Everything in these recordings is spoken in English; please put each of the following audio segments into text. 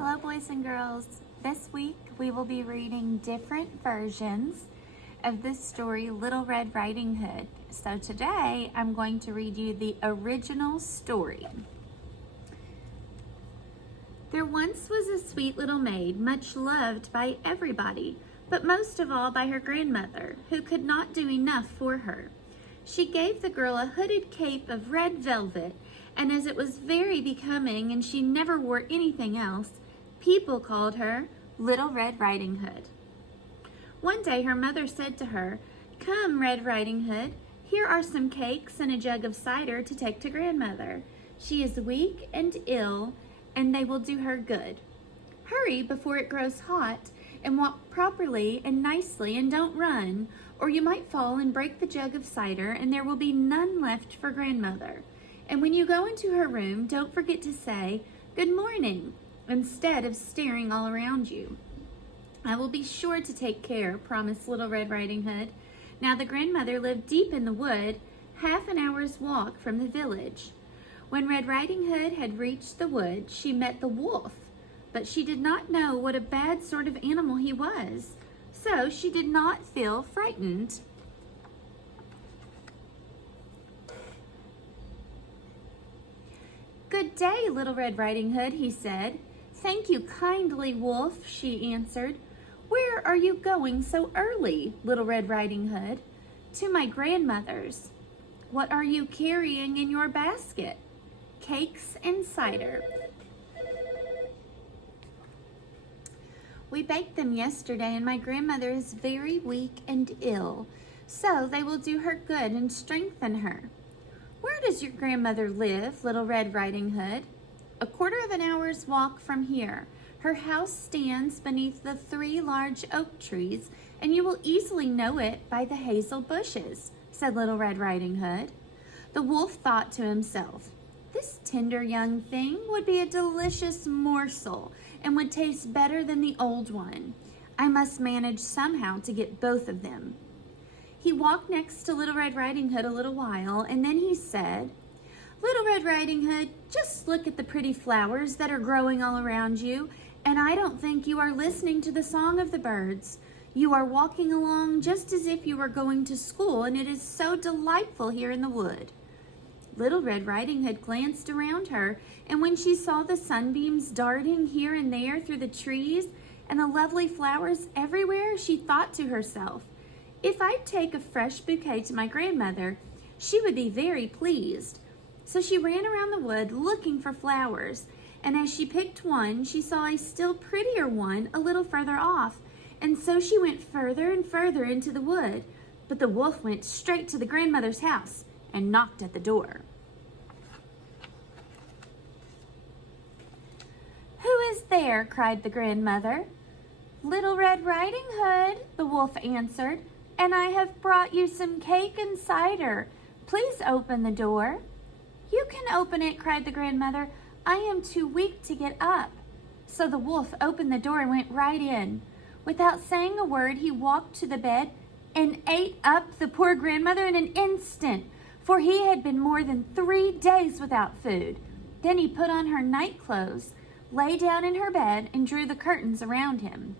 Hello, boys and girls. This week we will be reading different versions of this story, Little Red Riding Hood. So today I'm going to read you the original story. There once was a sweet little maid, much loved by everybody, but most of all by her grandmother, who could not do enough for her. She gave the girl a hooded cape of red velvet, and as it was very becoming and she never wore anything else, people called her Little Red Riding Hood. One day her mother said to her, "Come, Red Riding Hood, here are some cakes and a jug of cider to take to grandmother. She is weak and ill, and they will do her good. Hurry before it grows hot, and walk properly and nicely, and don't run, or you might fall and break the jug of cider, and there will be none left for grandmother. And when you go into her room, don't forget to say, 'Good morning,' instead of staring all around you." "I will be sure to take care," promised Little Red Riding Hood. Now the grandmother lived deep in the wood, half an hour's walk from the village. When Red Riding Hood had reached the wood, she met the wolf, but she did not know what a bad sort of animal he was, so she did not feel frightened. "Good day, Little Red Riding Hood," he said. "Thank you kindly, Wolf," she answered. "Where are you going so early, Little Red Riding Hood?" "To my grandmother's." "What are you carrying in your basket?" "Cakes and cider." "We baked them yesterday, and my grandmother is very weak and ill, so they will do her good and strengthen her." "Where does your grandmother live, Little Red Riding Hood?" "A quarter of an hour's walk from here. Her house stands beneath the 3 large oak trees, and you will easily know it by the hazel bushes," said Little Red Riding Hood. The wolf thought to himself, "This tender young thing would be a delicious morsel and would taste better than the old one. I must manage somehow to get both of them." He walked next to Little Red Riding Hood a little while, and then he said, "Little Red Riding Hood, just look at the pretty flowers that are growing all around you, and I don't think you are listening to the song of the birds. You are walking along just as if you were going to school, and it is so delightful here in the wood." Little Red Riding Hood glanced around her, and when she saw the sunbeams darting here and there through the trees and the lovely flowers everywhere, she thought to herself, "If I take a fresh bouquet to my grandmother, she would be very pleased." So she ran around the wood looking for flowers, and as she picked one, she saw a still prettier one a little further off, and so she went further and further into the wood. But the wolf went straight to the grandmother's house and knocked at the door. "Who is there?" cried the grandmother. "Little Red Riding Hood," the wolf answered, "and I have brought you some cake and cider. Please open the door." "You can open it," cried the grandmother. "I am too weak to get up." So the wolf opened the door and went right in. Without saying a word, he walked to the bed and ate up the poor grandmother in an instant, for he had been more than 3 days without food. Then he put on her night clothes, lay down in her bed, and drew the curtains around him.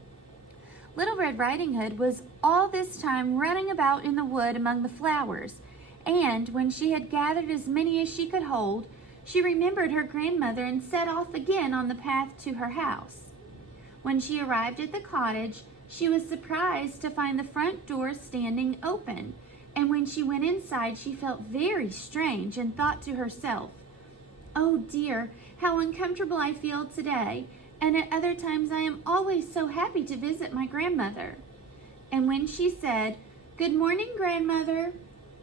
Little Red Riding Hood was all this time running about in the wood among the flowers, and when she had gathered as many as she could hold, she remembered her grandmother and set off again on the path to her house. When she arrived at the cottage, she was surprised to find the front door standing open, and when she went inside, she felt very strange and thought to herself, "Oh dear, how uncomfortable I feel today, and at other times I am always so happy to visit my grandmother." And when she said, "Good morning, grandmother,"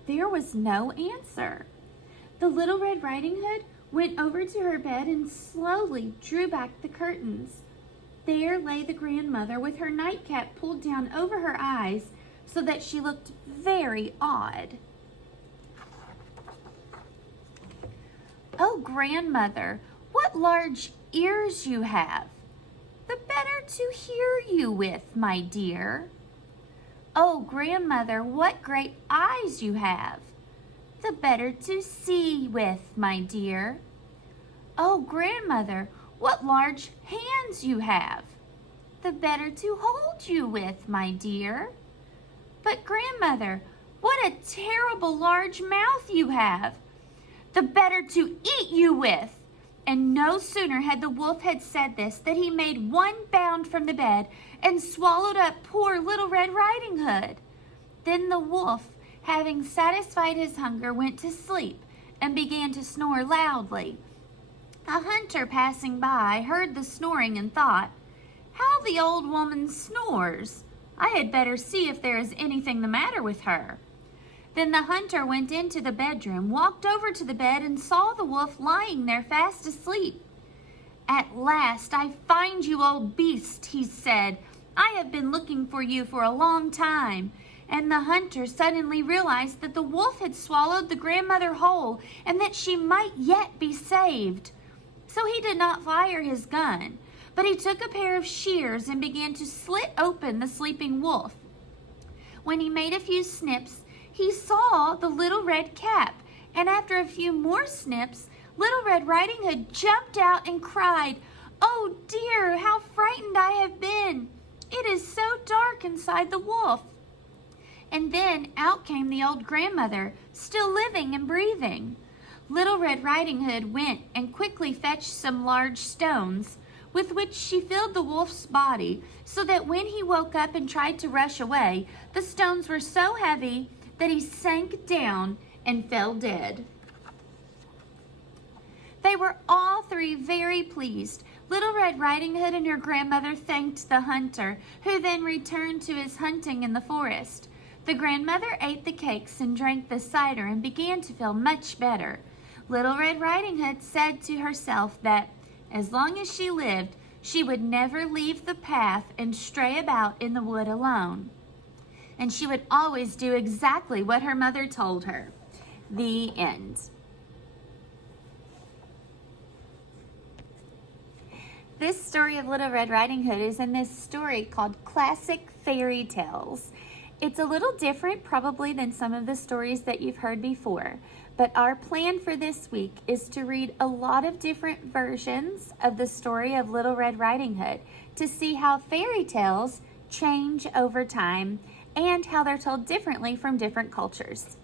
there was no answer. The Little Red Riding Hood went over to her bed and slowly drew back the curtains. There lay the grandmother with her nightcap pulled down over her eyes so that she looked very odd. "Oh, grandmother, what large ears you have! The better to hear you with, my dear." "Oh, grandmother, what great eyes you have! The better to see with, my dear." "Oh, grandmother, What large hands you have! The better to hold you with, my dear. But grandmother, what a terrible large mouth you have! The better to eat you with. And no sooner had the wolf had said this that he made one bound from the bed and swallowed up poor Little Red Riding Hood. Then the wolf, having satisfied his hunger, went to sleep and began to snore loudly. A hunter passing by heard the snoring and thought, "How the old woman snores! I had better see if there is anything the matter with her." Then the hunter went into the bedroom, walked over to the bed, and saw the wolf lying there fast asleep. "At last I find you, old beast," he said. "I have been looking for you for a long time." And the hunter suddenly realized that the wolf had swallowed the grandmother whole and that she might yet be saved. So he did not fire his gun, but he took a pair of shears and began to slit open the sleeping wolf. When he made a few snips, he saw the little red cap, and after a few more snips, Little Red Riding Hood jumped out and cried, "Oh dear, how frightened I have been! It is so dark inside the wolf." And then out came the old grandmother, still living and breathing. Little Red Riding Hood went and quickly fetched some large stones, with which she filled the wolf's body, so that when he woke up and tried to rush away, the stones were so heavy that he sank down and fell dead. They were all three very pleased. Little Red Riding Hood and her grandmother thanked the hunter, who then returned to his hunting in the forest. The grandmother ate the cakes and drank the cider and began to feel much better. Little Red Riding Hood said to herself that, as long as she lived, she would never leave the path and stray about in the wood alone. And she would always do exactly what her mother told her. The end. This story of Little Red Riding Hood is in this story called Classic Fairy Tales. It's a little different probably than some of the stories that you've heard before, but our plan for this week is to read a lot of different versions of the story of Little Red Riding Hood to see how fairy tales change over time and how they're told differently from different cultures.